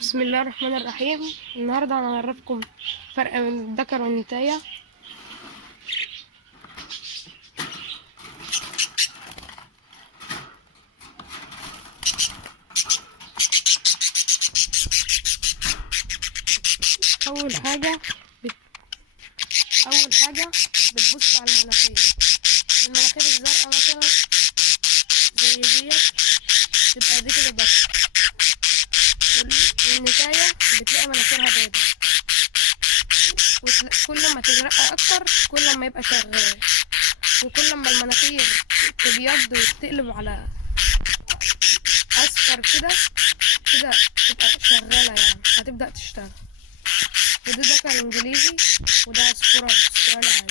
بسم الله الرحمن الرحيم. النهارده هنعرفكم فرق بين الذكر والأنثى. أول حاجة بتبص على المناخير الزرقاء مثلا زي ديت، تبقى دي كده ذكر. والنتاية بتلاقي مناخيرها بيضة، كل ما تزرق أكتر كل ما يبقى شغال، وكل ما المناخير تبيض وتقلب على أصفر كده تبقى شغالة، يعني هتبدأ تشتغل. وده ذكر إنجليزي وده أسترالي عادي.